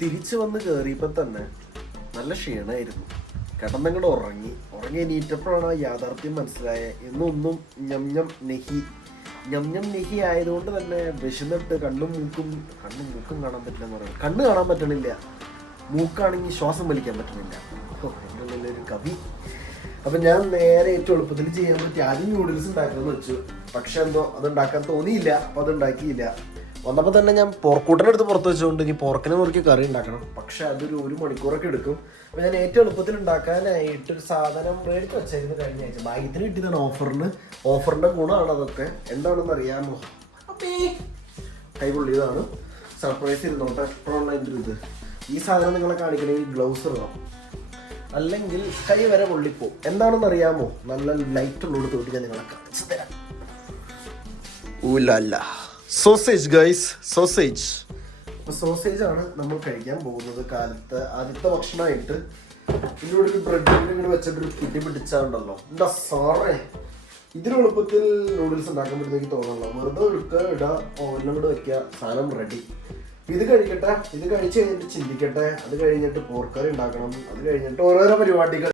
തിരിച്ചു വന്ന് കയറിയപ്പോൾ തന്നെ നല്ല ക്ഷീണമായിരുന്നു. കിടന്നങ്ങോട്ട് ഉറങ്ങി എണീറ്റപ്പോഴാണ് ആ യാഥാർത്ഥ്യം മനസ്സിലായ. എന്നൊന്നും ഞം നെഹി ആയതുകൊണ്ട് തന്നെ വിശന്നിട്ട് കണ്ണും മൂക്കും കാണാൻ പറ്റില്ല എന്ന് പറയുന്നത്. കണ്ണ് കാണാൻ പറ്റണില്ല, മൂക്കാണെങ്കിൽ ശ്വാസം വലിക്കാൻ പറ്റണില്ല. എൻ്റെ ഉള്ളിലൊരു കവി. അപ്പം ഞാൻ നേരെ ഏറ്റവും എളുപ്പത്തിൽ ചെയ്യാൻ പറ്റി ആദ്യം ന്യൂഡിൽസ് ഉണ്ടാക്കാമെന്ന് വെച്ചു. പക്ഷെ എന്തോ അത് ഉണ്ടാക്കാൻ തോന്നിയില്ല, അപ്പം അത് ഉണ്ടാക്കിയില്ല. വന്നപ്പോൾ തന്നെ ഞാൻ പോർക്കൂട്ടനെടുത്ത് പുറത്ത് വെച്ചുകൊണ്ട് ഇനി പോർക്കിനെ മുറുക്കി കറി ഉണ്ടാക്കണം. പക്ഷെ അതൊരു 1 മണിക്കൂറൊക്കെ എടുക്കും. അപ്പോൾ ഞാൻ ഏറ്റവും എളുപ്പത്തിൽ ഉണ്ടാക്കാനായിട്ടൊരു സാധനം മേടിച്ച് വെച്ചായിരുന്നു കഴിഞ്ഞ ആഴ്ച. ഭാഗ്യത്തിന് കിട്ടിയതാണ് ഓഫറിൻ്റെ ഗുണമാണ് അതൊക്കെ. എന്താണെന്ന് അറിയാമോ? കൈപൊള്ളിയതാണ്. സർപ്രൈസ് ഇരുന്നോട്ടെ. എപ്പോഴുള്ള എൻ്റെ ഇത് ഈ സാധനം നിങ്ങളെ കാണിക്കണമെങ്കിൽ ഗ്ലൗസ് ഇടണം, അല്ലെങ്കിൽ കൈ വരെ പൊള്ളിപ്പോവും. എന്താണെന്ന് അറിയാമോ? നല്ല ലൈറ്റ് ഉള്ളോട് തോട്ടി ഞാൻ നിങ്ങളെ കാണിച്ചു തരാം. Sausage guys, sausage. അപ്പോൾ സോസേജ് ആണ് നമ്മൾ കഴിക്കാൻ പോകുന്നത്. കാലത്ത് ആദ്യത്തെ ഭക്ഷണമായിട്ട് ഇതിലൂടെ ഒരു ബ്രെഡ് ഇങ്ങനെ വെച്ചിട്ടൊരു പിടി പിടിച്ചാണ്ടല്ലോ. എന്താ സാറേ, ഇതിന് എളുപ്പത്തിൽ നൂഡിൽസ് ഉണ്ടാക്കാൻ പറ്റുമെന്ന് തോന്നണല്ലോ. വെറുതെ എടുക്കുക, ഇടുക, ഓവനിലൂടെ വെക്കുക, സാധനം റെഡി. ഇത് കഴിക്കട്ടെ, ഇത് കഴിച്ച് കഴിഞ്ഞിട്ട് ചിന്തിക്കട്ടെ. അത് കഴിഞ്ഞിട്ട് പോർക്കറി ഉണ്ടാക്കണം, അത് കഴിഞ്ഞിട്ട് ഓരോരോ പരിപാടികൾ.